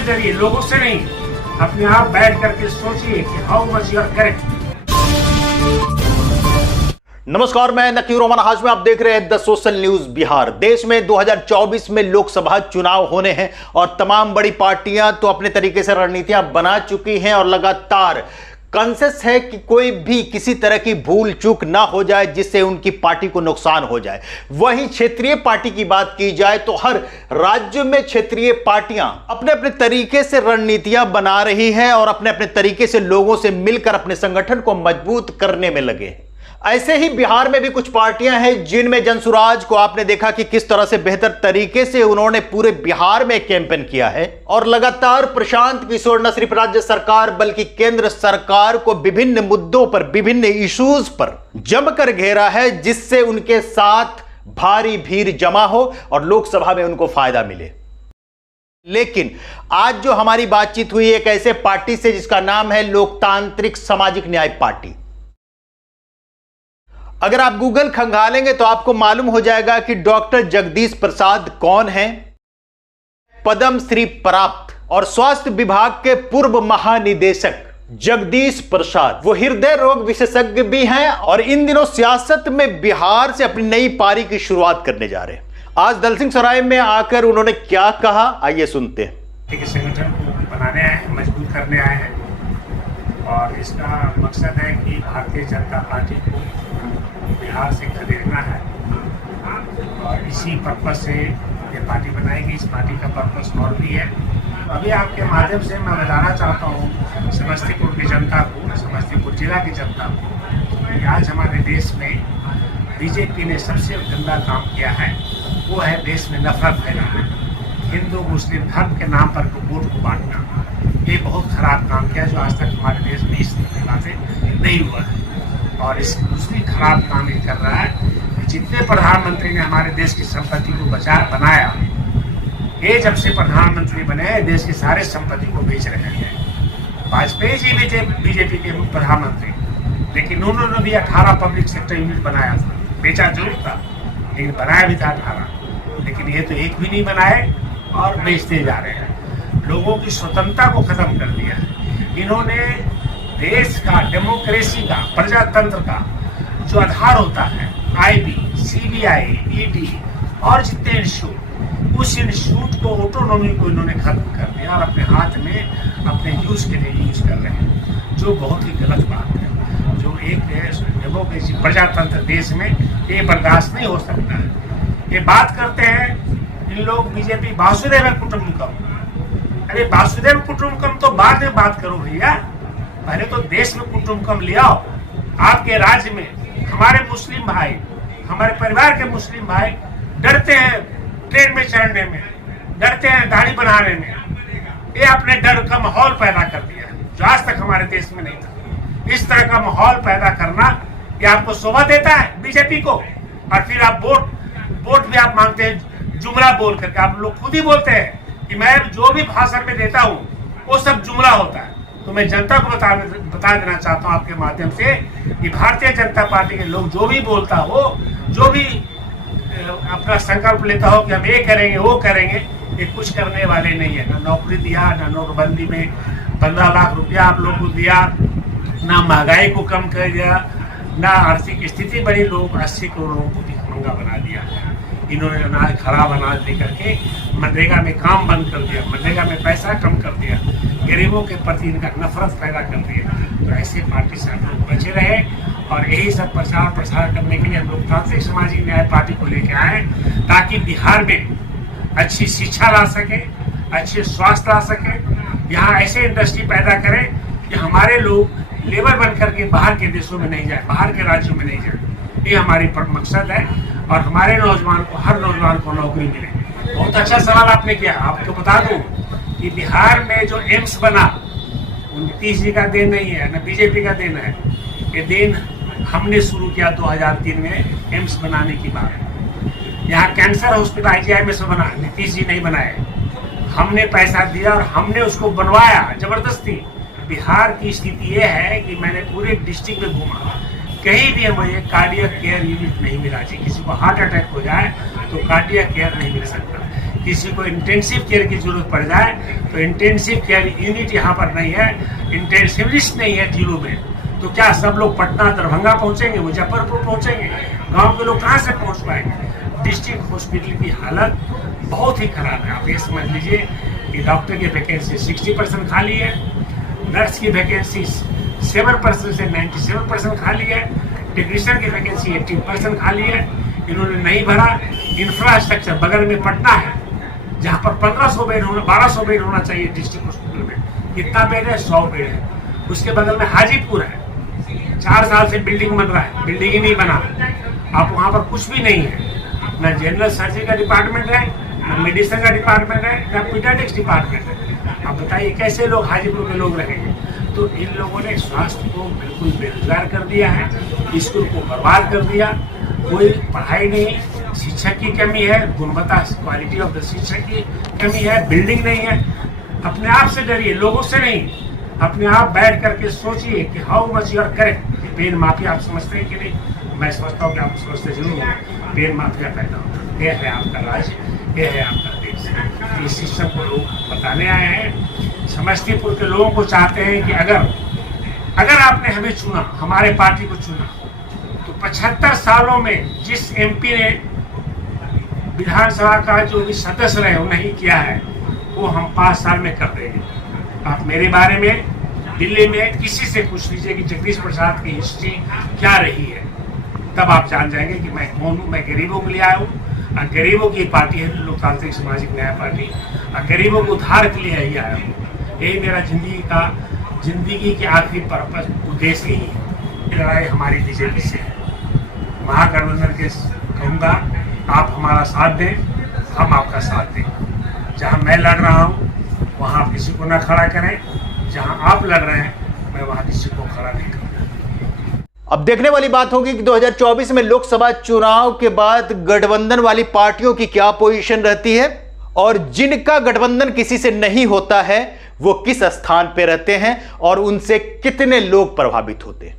से डरिए, लोगों से नहीं। अपने आप बैठ करके सोचिए कि how much you are correct. नमस्कार, मैं नकीर रहमान हाशमी, आप देख रहे हैं द सोशल न्यूज बिहार। देश में 2024 में लोकसभा चुनाव होने हैं और तमाम बड़ी पार्टियां तो अपने तरीके से रणनीतियां बना चुकी हैं और लगातार कॉन्शियस है कि कोई भी किसी तरह की भूल चूक ना हो जाए जिससे उनकी पार्टी को नुकसान हो जाए। वहीं क्षेत्रीय पार्टी की बात की जाए तो हर राज्य में क्षेत्रीय पार्टियां अपने अपने तरीके से रणनीतियां बना रही हैं और अपने अपने तरीके से लोगों से मिलकर अपने संगठन को मजबूत करने में लगे हैं। ऐसे ही बिहार में भी कुछ पार्टियां हैं जिनमें जनसुराज को आपने देखा कि किस तरह से बेहतर तरीके से उन्होंने पूरे बिहार में कैंपेन किया है और लगातार प्रशांत किशोर न सिर्फ राज्य सरकार बल्कि केंद्र सरकार को विभिन्न मुद्दों पर, विभिन्न इश्यूज पर जमकर घेरा है, जिससे उनके साथ भारी भीड़ जमा हो और लोकसभा में उनको फायदा मिले। लेकिन आज जो हमारी बातचीत हुई एक ऐसे पार्टी से जिसका नाम है लोकतांत्रिक सामाजिक न्याय पार्टी। अगर आप गूगल खंगालेंगे तो आपको मालूम हो जाएगा कि डॉक्टर जगदीश प्रसाद कौन हैं। पद्म श्री प्राप्त और स्वास्थ्य विभाग के पूर्व महानिदेशक जगदीश प्रसाद, वो हृदय रोग विशेषज्ञ भी हैं और इन दिनों सियासत में बिहार से अपनी नई पारी की शुरुआत करने जा रहे हैं। आज दलसिंह सराय में आकर उन्होंने क्या कहा, आइए सुनते हैं। संगठन को बनाने आए हैं, मजबूत करने आए हैं और इसका मकसद है कि भारतीय जनता पार्टी को बिहार से खदेड़ना है और इसी पर्पज से ये पार्टी बनाएगी। इस पार्टी का पर्पज और भी है। अभी आपके माध्यम से मैं बताना चाहता हूँ समस्तीपुर की जनता को, समस्तीपुर जिला की जनता को कि आज हमारे देश में बीजेपी ने सबसे गंदा काम किया है, वो है देश में नफरत फैलाना, हिंदू मुस्लिम धर्म के नाम पर वोट को बांटना। ये बहुत खराब काम किया जो आज तक हमारे देश में इस तरह से नहीं हुआ है। और इस दूसरी खराब काम ये कर रहा है कि जितने प्रधानमंत्री ने हमारे देश की संपत्ति को बनाया, ये जब से प्रधानमंत्री बने देश की सारे संपत्ति को बेच रहे हैं। वाजपेयी जी भी थे बीजेपी के प्रधानमंत्री, लेकिन उन्होंने भी 18 पब्लिक सेक्टर यूनिट बनाया था। बेचा जरूर था लेकिन बनाया भी था 18, लेकिन ये तो एक भी नहीं बनाए और बेचते जा रहे हैं। लोगों की स्वतंत्रता को खत्म कर दिया है इन्होंने। देश का, डेमोक्रेसी का, प्रजातंत्र का जो आधार होता है, आईबी, सीबीआई, ईडी और जितने इंस्टीट्यूट, उस इंस्टीट्यूट को, ऑटोनॉमी को इन्होंने खत्म कर दिया और अपने हाथ में अपने यूज के लिए यूज कर रहे हैं, जो बहुत ही गलत बात है। जो एक डेमोक्रेसी प्रजातंत्र देश में ये बर्दाश्त नहीं हो सकता है। ये बात करते हैं इन लोग बीजेपी वासुदेव कुटुंबकम। अरे वासुदेव कुटुंबकम तो बाद में बात करो भैया, पहले तो देश में कुटुंबकम ले आओ। आपके राज्य में हमारे मुस्लिम भाई, हमारे परिवार के मुस्लिम भाई डरते हैं ट्रेन में चढ़ने में, डरते हैं गाड़ी बनाने में। ये आपने डर का माहौल पैदा कर दिया है जो आज तक हमारे देश में नहीं था। इस तरह का माहौल पैदा करना ये आपको शोभा देता है बीजेपी को। और फिर आप वोट भी आप मांगते हैं जुमला बोल करके। आप लोग खुद ही बोलते हैं कि मैं जो भी भाषण में देता हूँ वो सब जुमला होता है। तो मैं जनता को बता देना चाहता हूँ आपके माध्यम से कि भारतीय जनता पार्टी के लोग जो भी बोलता हो, जो भी अपना संकल्प लेता हो कि हम ये करेंगे वो करेंगे, ये कुछ करने वाले नहीं है। ना नौकरी दिया, ना नोटबंदी में 15 लाख रुपया आप लोग को दिया, ना महंगाई को कम कर दिया, ना आर्थिक स्थिति बड़ी, लोग 80 करोड़ लोगों को भिखमंगा बना दिया है। इन्होंने अनाज, खराब अनाज लेकर के मनरेगा में काम बंद कर दिया, मनरेगा में पैसा कम कर दिया, गरीबों के प्रति इनका नफरत पैदा कर दिया। तो ऐसे पार्टी से हम लोग बचे रहे और यही सब प्रचार प्रसार करने के लिए हम लोकतांत्रिक सामाजिक न्याय पार्टी को लेकर आए, ताकि बिहार में अच्छी शिक्षा ला सके, अच्छे स्वास्थ्य ला सके, यहाँ ऐसे इंडस्ट्री पैदा करें कि हमारे लोग लेबर बन करके बाहर के देशों में नहीं जाए, बाहर के राज्यों में नहीं जाए। ये हमारी मकसद है और हमारे नौजवान को, हर नौजवान को नौकरी मिले। बहुत अच्छा सवाल आपने किया। आपको बता दूं कि बिहार में जो एम्स बना नीतीश जी का देन नहीं है, न बीजेपी का देन है। ये देन हमने शुरू किया 2003 में एम्स बनाने की बात। यहाँ कैंसर हॉस्पिटल IGI में बना, नीतीश जी नहीं बनाए, हमने पैसा दिया और हमने उसको बनवाया जबरदस्ती। बिहार की स्थिति ये है कि मैंने पूरे डिस्ट्रिक्ट में घूमा, कहीं भी मुझे कार्डियक केयर यूनिट नहीं मिला जी। किसी को हार्ट अटैक हो जाए तो कार्डियक केयर नहीं मिल सकता, किसी को इंटेंसिव केयर की जरूरत पड़ जाए तो इंटेंसिव केयर यूनिट यहाँ पर नहीं है, इंटेंसिविस्ट नहीं है जिलों में, तो क्या सब लोग पटना दरभंगा पहुंचेंगे, मुजफ्फरपुर पहुंचेंगे? गांव के लोग कहाँ से पहुंच पाएंगे? डिस्ट्रिक्ट हॉस्पिटल की हालत बहुत ही खराब है। आप ये समझ लीजिए कि डॉक्टर की वैकेंसी 60% खाली है, नर्स की वैकेंसी 7% से 97% खाली है, टेक्नीशियन की वैकेंसी 18% खाली है, इन्होंने नहीं भरा। इंफ्रास्ट्रक्चर बगल में पटना है जहाँ पर 1200 बेड होना चाहिए डिस्ट्रिक्ट हॉस्पिटल में, कितना बेड है? 100 बेड है। उसके बगल में हाजीपुर है, 4 साल से बिल्डिंग बन रहा है, बिल्डिंग ही नहीं बना। आप वहाँ पर कुछ भी नहीं है, न जनरल सर्जरी का डिपार्टमेंट है, न मेडिसिन का डिपार्टमेंट है, न पीडियाट्रिक्स डिपार्टमेंट है। आप बताइए कैसे लोग हाजीपुर के लोग रहेंगे? तो इन लोगों ने स्वास्थ्य को बिल्कुल बेरोजगार कर दिया है, स्कूल को बर्बाद कर दिया, कोई पढ़ाई नहीं, शिक्षक की कमी है, गुणवत्ता क्वालिटी ऑफ द शिक्षक की कमी है, बिल्डिंग नहीं है। अपने आप से डरिए, लोगों से नहीं, अपने आप बैठ करके सोचिए कि how much you are correct. Pen mafia आप समझते हैं कि नहीं? मैं समझता हूँ कि आप समझते जरूर हो। पेन माफिया पैदा होता, ये है आपका राज्य, ये है आपका देश। इस सिस्टम को लोग बताने आए हैं। समस्तीपुर के लोगों को चाहते हैं कि अगर आपने हमें चुना, हमारे पार्टी को चुना, तो 75 सालों में जिस एमपी ने विधानसभा का जो भी सदस्य रहे वो नहीं किया है, वो हम 5 साल में कर देंगे। आप मेरे बारे में दिल्ली में किसी से पूछ लीजिए कि जगदीश प्रसाद की हिस्ट्री क्या रही है, तब आप जान जाएंगे कि मैं कौन हूँ। मैं गरीबों के लिए आया हूँ, और गरीबों की पार्टी है लोकतांत्रिक सामाजिक न्याय पार्टी, और गरीबों को उद्धार के लिए ही आया हूँ। यही मेरा जिंदगी के आखिरी पर्पस उद्देश्य ही है। लड़ाई हमारी बीजेपी से है। महागठबंधन के कहूँगा, आप हमारा साथ दें, हम आपका साथ दें। जहाँ मैं लड़ रहा हूँ वहाँ आप किसी को ना खड़ा करें, जहाँ आप लड़ रहे हैं मैं वहाँ किसी को खड़ा नहीं करूँगा। अब देखने वाली बात होगी कि 2024 में लोकसभा चुनाव के बाद गठबंधन वाली पार्टियों की क्या पोजीशन रहती है, और जिनका गठबंधन किसी से नहीं होता है वो किस स्थान पे रहते हैं, और उनसे कितने लोग प्रभावित होते हैं।